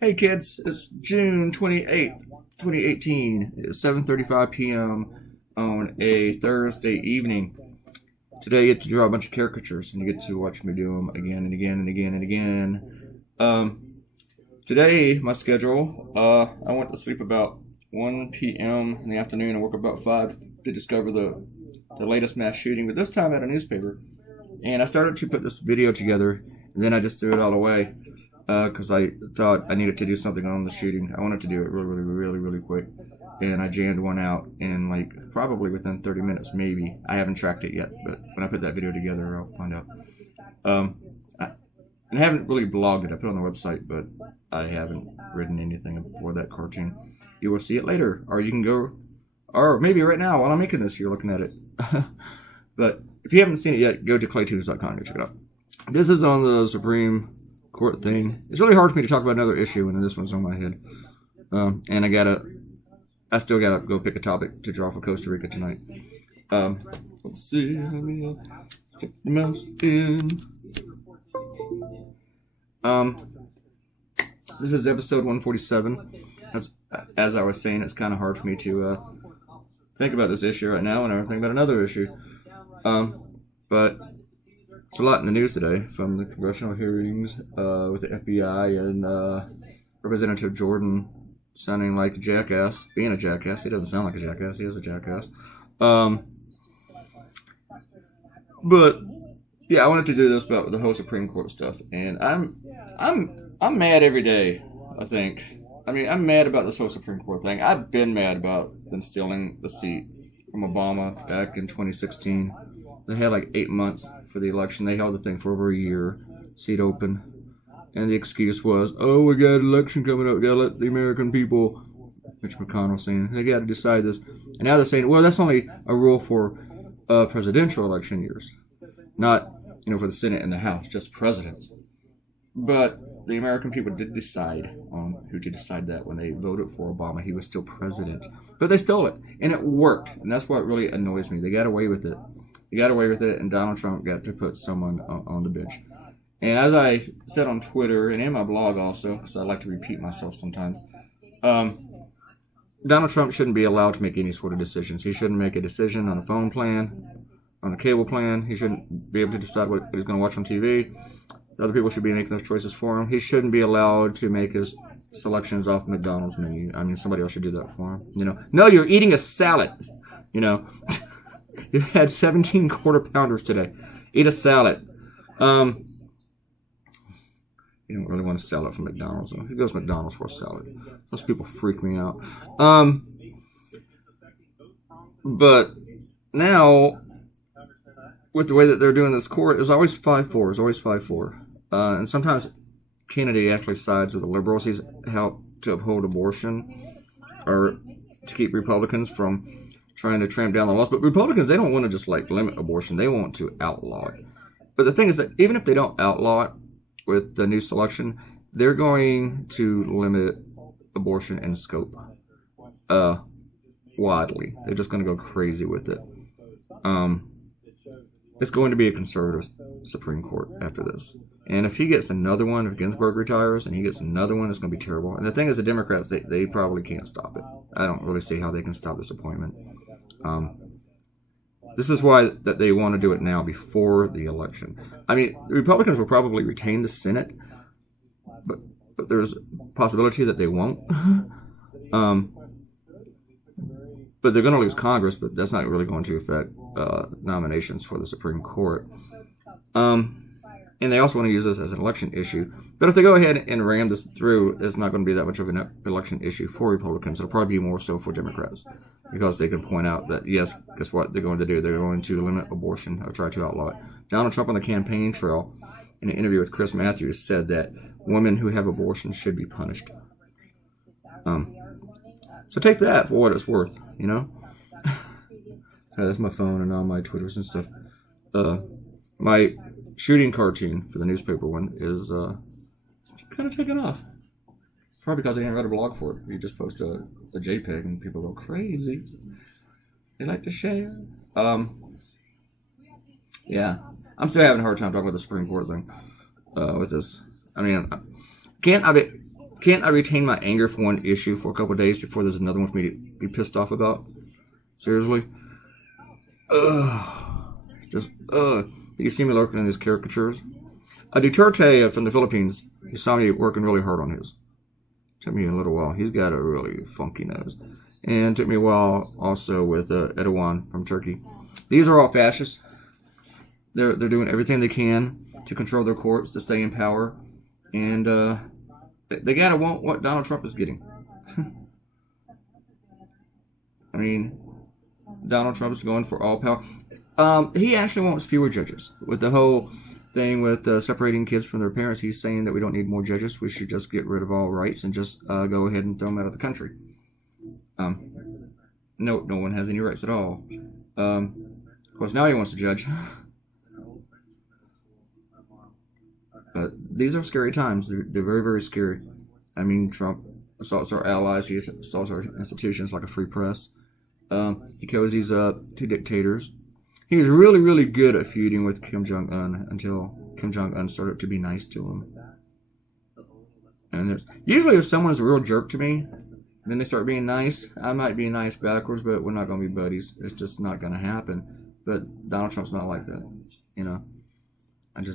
Hey kids, it's June 28th, 2018. It's 7:35 p.m. on a Thursday evening. Today you get to draw a bunch of caricatures and you get to watch me do them again and again and again and again. Today, my schedule, I went to sleep about 1 p.m. in the afternoon and woke up about 5 to discover the latest mass shooting, but this time at a newspaper. And I started to put this video together, and then I just threw it all away. Because I thought I needed to do something on the shooting. I wanted to do it really quick. And I jammed one out in probably within 30 minutes, maybe. I haven't tracked it yet, but when I put that video together, I'll find out. I haven't really blogged it. I put it on the website, but I haven't written anything for that cartoon. You will see it later, or you can go, or maybe right now while I'm making this, you're looking at it. But if you haven't seen it yet, go to Claytoonz.com and check it out. This is on the Supreme Court thing. It's really hard for me to talk about another issue when this one's on my head. And I still gotta go pick a topic to draw for Costa Rica tonight. Let's see, let me stick the mouse in. This is episode 147. As I was saying, it's kind of hard for me to think about this issue right now when I think about another issue. But it's a lot in the news today, from the congressional hearings with the FBI and Representative Jordan sounding like a jackass, being a jackass. He doesn't sound like a jackass. He is a jackass. But yeah, I wanted to do this about the whole Supreme Court stuff, and I'm mad every day. I think. I mean, I'm mad about this whole Supreme Court thing. I've been mad about them stealing the seat from Obama back in 2016. They had 8 months for the election. They held the thing for over a year, seat open. And the excuse was, oh, we got an election coming up. We got to let the American people, Mitch McConnell saying, they got to decide this. And now they're saying, well, that's only a rule for presidential election years. Not, for the Senate and the House, just presidents. But the American people did decide on who to decide that when they voted for Obama. He was still president. But they stole it. And it worked. And that's what really annoys me. They got away with it. He got away with it, and Donald Trump got to put someone on the bench. And as I said on Twitter, and in my blog also, because I like to repeat myself sometimes, Donald Trump shouldn't be allowed to make any sort of decisions. He shouldn't make a decision on a phone plan, on a cable plan. He shouldn't be able to decide what he's going to watch on TV. Other people should be making those choices for him. He shouldn't be allowed to make his selections off McDonald's menu. I mean, somebody else should do that for him. No, you're eating a salad, You had 17 quarter pounders today. Eat a salad. You don't really want a salad from McDonald's. Who goes to McDonald's for a salad? Those people freak me out. But now, with the way that they're doing this court, it's always 5-4. It's always 5-4. And sometimes Kennedy actually sides with the liberals. He's helped to uphold abortion or to keep Republicans from trying to tramp down the laws. But Republicans, they don't want to just limit abortion. They want to outlaw it. But the thing is that even if they don't outlaw it with the new selection, they're going to limit abortion in scope widely. They're just going to go crazy with it. It's going to be a conservative Supreme Court after this. And if he gets another one, if Ginsburg retires and he gets another one, it's going to be terrible. And the thing is, the Democrats, they probably can't stop it. I don't really see how they can stop this appointment. This is why that they want to do it now, before the election. I mean, the Republicans will probably retain the Senate, but there's a possibility that they won't. But they're going to lose Congress, but that's not really going to affect nominations for the Supreme Court. And they also want to use this as an election issue. But if they go ahead and ram this through, it's not going to be that much of an election issue for Republicans. It'll probably be more so for Democrats, because they can point out that, yes, guess what they're going to do? They're going to limit abortion or try to outlaw it. Donald Trump on the campaign trail, in an interview with Chris Matthews, said that women who have abortions should be punished. So take that for what it's worth, So that's my phone and all my Twitters and stuff. My shooting cartoon for the newspaper one is kind of taken off. Probably because I didn't write a blog for it. You just post a JPEG and people go crazy. They like to share. Yeah. I'm still having a hard time talking about the Supreme Court thing with this. I mean, Can't I retain my anger for one issue for a couple of days before there's another one for me to be pissed off about? Seriously? Just, you see me lurking in these caricatures? A Duterte from the Philippines, he saw me working really hard on his. Took me a little while. He's got a really funky nose. And took me a while also with Erdogan from Turkey. These are all fascists. They're doing everything they can to control their courts, to stay in power. And they gotta want what Donald Trump is getting. I mean, Donald Trump is going for all power. He actually wants fewer judges. With the whole thing with separating kids from their parents, he's saying that we don't need more judges. We should just get rid of all rights and just go ahead and throw them out of the country. No one has any rights at all. Of course, now he wants to judge. But these are scary times. They're very, very scary. I mean, Trump assaults our allies. He assaults our institutions like a free press. He cozies up to dictators. He was really, really good at feuding with Kim Jong-un until Kim Jong-un started to be nice to him. And it's usually if someone's a real jerk to me, then they start being nice. I might be nice backwards, but we're not going to be buddies. It's just not going to happen. But Donald Trump's not like that, you know. And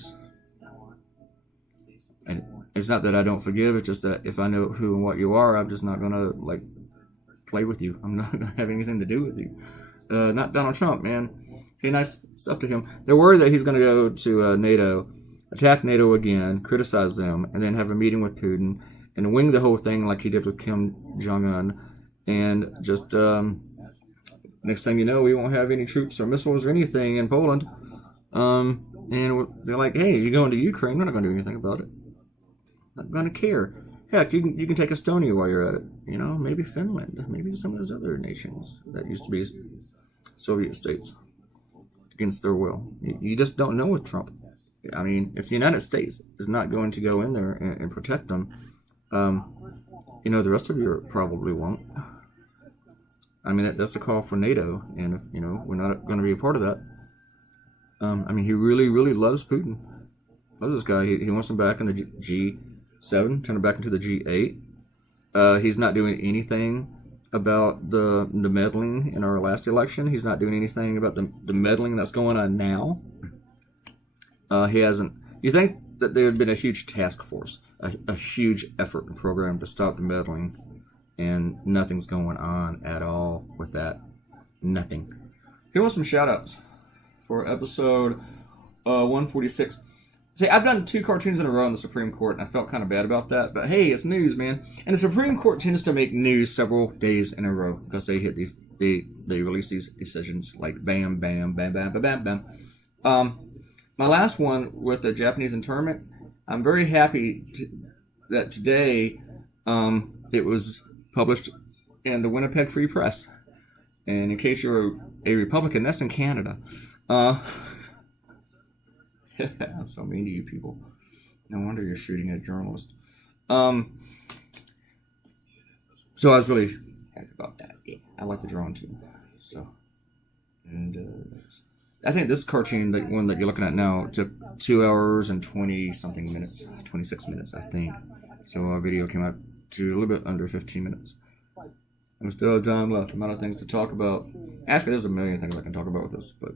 it's not that I don't forgive. It's just that if I know who and what you are, I'm just not going to like play with you. I'm not going to have anything to do with you. Not Donald Trump, man. Say nice stuff to him. They're worried that he's going to go to NATO, attack NATO again, criticize them, and then have a meeting with Putin and wing the whole thing like he did with Kim Jong-un. And just next thing you know, we won't have any troops or missiles or anything in Poland. And they're like, hey, you're going to Ukraine. We're not going to do anything about it. Not going to care. Heck, you can take Estonia while you're at it. You know, maybe Finland. Maybe some of those other nations that used to be Soviet states against their will. You just don't know with Trump. I mean, if the United States is not going to go in there and protect them, you know, the rest of Europe probably won't. I mean, that's a call for NATO, and if, you know, we're not going to be a part of that. I mean, he really, really loves Putin. Loves this guy. He wants him back in the G7, turn it back into the G8. He's not doing anything about the meddling in our last election. He's not doing anything about the meddling that's going on now. He hasn't. You think that there had been a huge task force, a huge effort and program to stop the meddling, and nothing's going on at all with that. Nothing. Here was some shoutouts for episode 146. See, I've done 2 cartoons in a row in the Supreme Court, and I felt kind of bad about that. But hey, it's news, man. And the Supreme Court tends to make news several days in a row because they hit these, they release these decisions like bam, bam, bam, bam, bam, bam, bam. My last one with the Japanese internment, I'm very happy that today it was published in the Winnipeg Free Press. And in case you're a Republican, that's in Canada. I'm so mean to you people. No wonder you're shooting at journalists. So I was really happy about that. Yeah, I like the drawing too. So, and I think this cartoon, the one that you're looking at now, took 2 hours and 20-something minutes, 26 minutes, I think. So our video came out to a little bit under 15 minutes. And we still have time left. Amount of things to talk about. Actually, there's a million things I can talk about with this, but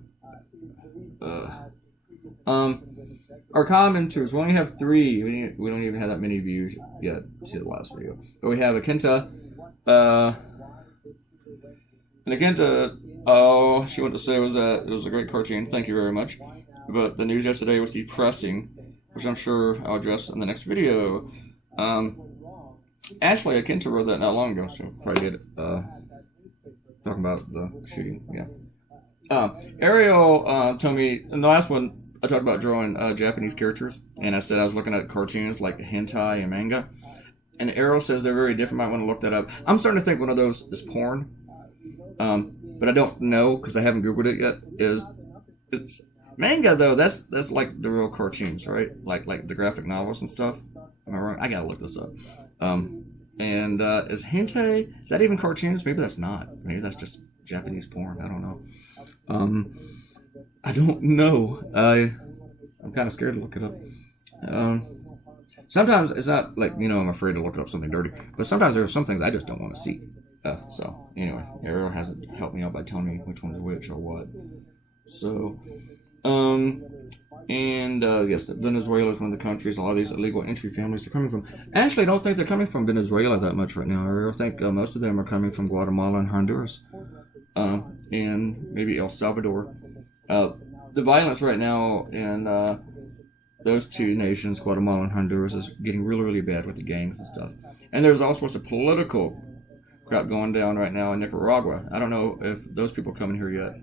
our commenters, we only have 3. We don't even have that many views yet to the last video. But we have Akenta. And Akenta, all she wanted to say was that it was a great cartoon. Thank you very much. But the news yesterday was depressing, which I'm sure I'll address in the next video. Actually, Akenta wrote that not long ago, so probably get it. Talking about the shooting, yeah. Ariel told me, in the last one, I talked about drawing Japanese characters, and I said I was looking at cartoons like hentai and manga. And Ariel says they're very different. Might want to look that up. I'm starting to think one of those is porn, but I don't know because I haven't Googled it yet. It's manga though? That's like the real cartoons, right? Like the graphic novels and stuff. Am I wrong? I gotta look this up. And is hentai? Is that even cartoons? Maybe that's not. Maybe that's just Japanese porn. I don't know. I don't know. I'm kind of scared to look it up. sometimes it's not like, I'm afraid to look up something dirty, but sometimes there are some things I just don't want to see. So anyway, Erode hasn't helped me out by telling me which one's which or what. So, yes, Venezuela is one of the countries a lot of these illegal entry families are coming from. Actually, I don't think they're coming from Venezuela that much right now. I think most of them are coming from Guatemala and Honduras, and maybe El Salvador. The violence right now in those two nations, Guatemala and Honduras, is getting really, really bad with the gangs and stuff. And there's all sorts of political crap going down right now in Nicaragua. I don't know if those people are coming here yet,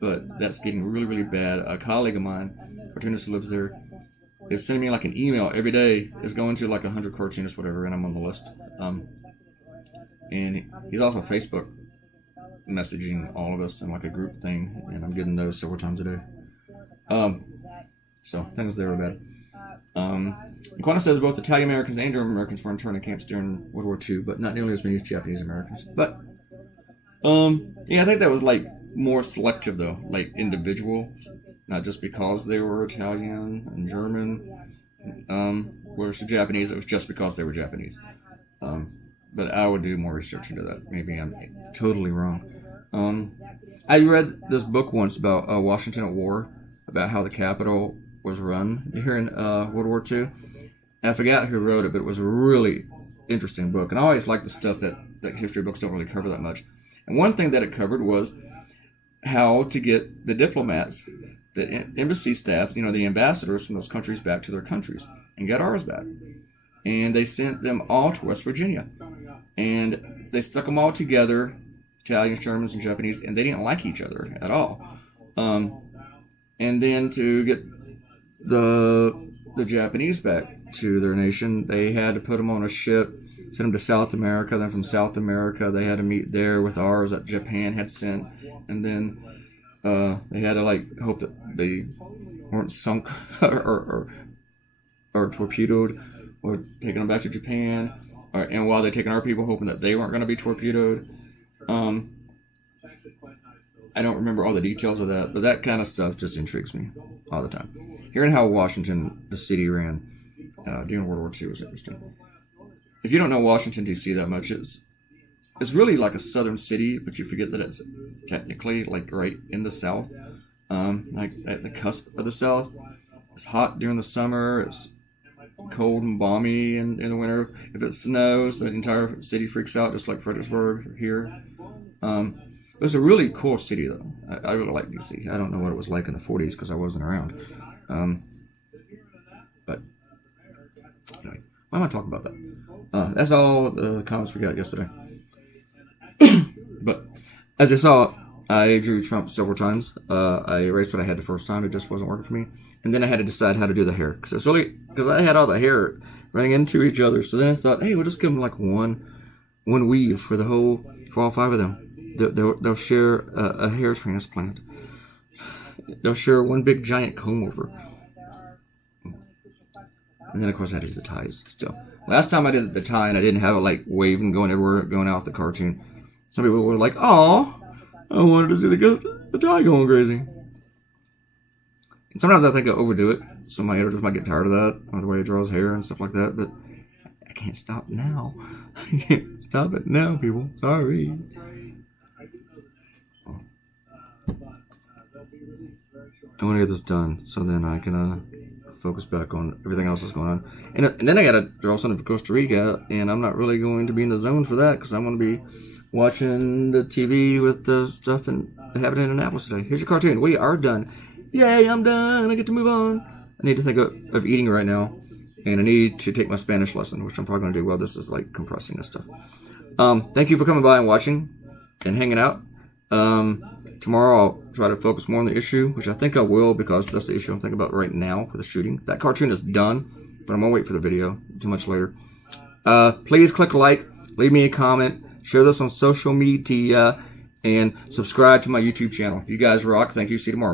but that's getting really, really bad. A colleague of mine, cartoonist who lives there, is sending me like an email every day. It's going to like 100 cartoonists, whatever, and I'm on the list. And he's also Facebook messaging all of us in like a group thing, and I'm getting those several times a day. So things there are bad. Quana says both Italian Americans and German Americans were interned in camps during World War II, but not nearly as many as Japanese Americans. But yeah, I think that was like more selective though, like individual, not just because they were Italian and German. Whereas the Japanese, it was just because they were Japanese. But I would do more research into that. Maybe I'm totally wrong. I read this book once about Washington at War, about how the Capitol was run here in World War II. And I forgot who wrote it, but it was a really interesting book. And I always like the stuff that history books don't really cover that much. And one thing that it covered was how to get the diplomats, the embassy staff, the ambassadors from those countries back to their countries and get ours back. And they sent them all to West Virginia. And they stuck them all together, Italians, Germans, and Japanese, and they didn't like each other at all. And then to get the Japanese back to their nation, they had to put them on a ship, send them to South America. Then from South America, they had to meet there with ours that Japan had sent. And then they had to hope that they weren't sunk or torpedoed, or taking them back to Japan. And while they're taking our people, hoping that they weren't going to be torpedoed. I don't remember all the details of that, but that kind of stuff just intrigues me all the time. Hearing how Washington, the city, ran during World War II was interesting. If you don't know Washington, D.C. that much, it's really like a southern city, but you forget that it's technically right in the South, like at the cusp of the South. It's hot during the summer. It's cold and balmy in the winter. If it snows, the entire city freaks out, just like Fredericksburg here. It's a really cool city, though. I really like D.C. I don't know what it was like in the 40s because I wasn't around. But anyway, why am I talking about that? That's all the comments we got yesterday. But as I saw, I drew Trump several times. I erased what I had the first time. It just wasn't working for me. And then I had to decide how to do the hair. Because I had all the hair running into each other. So then I thought, hey, we'll just give them like one weave for all five of them. They'll share a hair transplant. They'll share one big giant comb over. And then of course I had to do the ties still. Last time I did the tie and I didn't have it waving going everywhere, going out the cartoon. Some people were like, "Oh, I wanted to see the tie going crazy." And sometimes I think I overdo it, so my editors might get tired of that, or the way he draws hair and stuff like that. But I can't stop now. I can't stop it now, people. Sorry. I want to get this done so then I can focus back on everything else that's going on. And then I got to draw something for Costa Rica, and I'm not really going to be in the zone for that because I'm going to be watching the TV with the stuff that happened in Annapolis today. Here's your cartoon. We are done. Yay, I'm done. I get to move on. I need to think of eating right now, and I need to take my Spanish lesson, which I'm probably going to do while this is compressing this stuff. Thank you for coming by and watching and hanging out. Tomorrow I'll try to focus more on the issue, which I think I will because that's the issue I'm thinking about right now for the shooting. That cartoon is done, but I'm going to wait for the video too much later. Please click like, leave me a comment, share this on social media, and subscribe to my YouTube channel. You guys rock. Thank you. See you tomorrow.